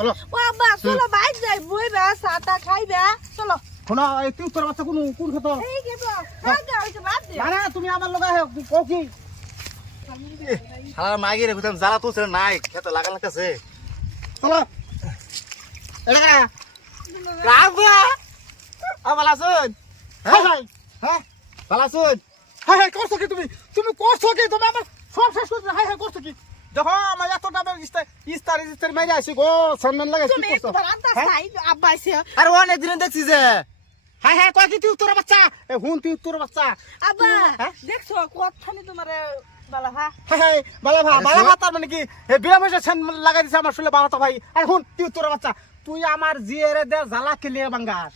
চলো ও আব্বা চলো বাইক যাই বইবা চাটা খাইবা চলো শোনো এই তুই তোর বাচ্চা কোন খেত এই গেব খাগা হইছে বাদ দে না তুমি আমার লগে কও কি শালা মাগি রে কোথাও জ্বালা তুলছে নাই খেতে লাগা লাগতেছে চলো এটা কারা রাবা আবালা শুন হ্যাঁ হ্যাঁ হ্যাঁ বালা শুন হ্যাঁ করছো কি তুমি করছো কি তুমি আমার সব শেষ করছো হ্যাঁ করছো কি দেখো আমার এত টাকা ইস্তার মেরে আসি গো সম্মান লাগে কি তুমি করছো একবার আন্দাজ নাই আব্বা আইছে আর অনেক দিন দেখছি যে হ্যাঁ কয় কি তুই তোর বাচ্চা হুন তুই তোর বাচ্চা আব্বা হ্যাঁ? দেখছো কথানি তোমারে বালা হা হ্যাঁ বালা তার মানে কি বিরাম হয়েছে সেন লাগাই দিছে আমার শুলে বালাতা ভাই আর হুন তুই তোর বাচ্চা তুই আমার জিয়েরে দে জ্বালা খেলিয়ে বাঙ্গাস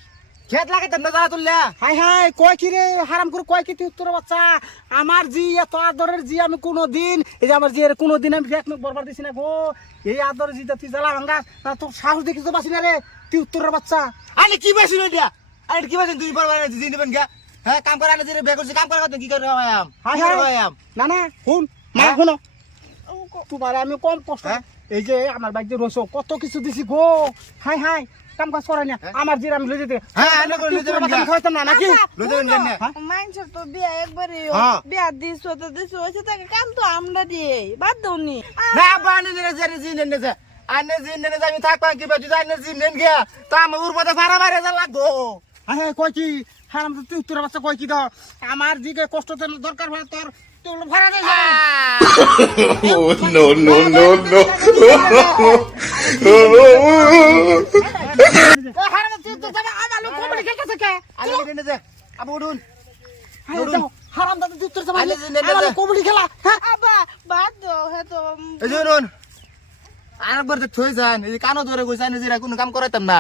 খেত লাগাইতাম না জ্বালা তুললে হাই কয় কি রে হারাম করে কয় কি তুই তোর বাচ্চা আমার জি এত আদরের জি আমি কোনোদিন এই যে আমার জিয়ের কোনোদিন আমি এক মিনিট বরবার দিছি না গো এই আদরের জিটা তুই জ্বালা ভাঙ্গাস না তোর সাহস দেখিস তো বাসি না রে তুই উত্তরের বাচ্চা আরে কি বেশি দিয়া আরে কি বেশি তুই পরবার দিন দিবেন গা হ্যাঁ কাম করে আনে যে বে করছিস কাম করে কি করে ভাইয়াম হাই কি করে ভাইয়াম না হুন মা হ্যাঁ? শুনো তোমার আমি কম কষ্ট হ্যাঁ? এই যে আমার বাইক যে রয়েছে কত কিছু দিছি গো হাই কাম কাজ করাই না আমার জিরা আমি লই যেতে হ্যাঁ, আনে করে লই যাবেন গা। খাইতাম না নাকি লই যাবেন কেন মাইনছে তো বিয়া একবারে হ্যাঁ। বিয়া দিছো তো দিছো হইছে তাকে কাম তো আমরা দিয়ে বাদ দউনি না বানে নে যে জিন নে যে আনে জিন নে যে আমি থাকবা কি বা যদি আনে জিন নেন গিয়া তা আমার উরপদে ফাড়া মারে যা লাগবো হাই কয় কি হারাম তুই উত্তর বাচ্চা কয় কি দাও আমার দিকে কষ্ট তো দরকার হয় তোর তুই ভাড়া দে Oh, no, no, no, no. হারাম তুই তো যাবে আমার লোক কবডি খেলতেছে কে আলে নে যে আবু উডুন হারাম দাদা তুই উত্তর যাবে আলে যে নে যে। আমার কবডি খেলা হ্যাঁ আব্বা বাদ দাও হে তো এই যে উডুন আরেকবার তো থই যান এই কানো ধরে কইছ আনে যে কোনো কাম করাইতাম না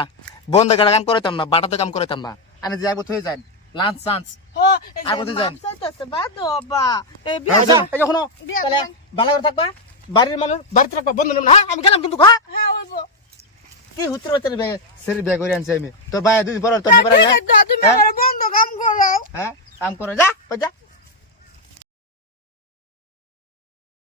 বন্ধ গাড়া কাম করাইতাম না বাটাতে কাম করাইতাম না আনে যে একবার থই যান লাঞ্চ চান্স ও এই আর কোথায় যান? মাপসাইতাছে বাদ দাও আব্বা এই বিয়া আচ্ছা এই যখন বিয়া তাহলে বিয়া। ভালো করে থাকবা বাড়ির মানুষ বাড়িতে থাকবা বন্ধ নেব না হ্যাঁ আমি গেলাম কিন্তু হ্যাঁ হ্যাঁ হইবো কি হুত্র বাচ্চার ব্যাগ সেরি ব্যাগ করে আনছি আমি তোর ভাই দুই পর তোর নিবার ঠিক আছে তুমি আমার বন্ধ কাম করো হ্যাঁ কাম করে যা যা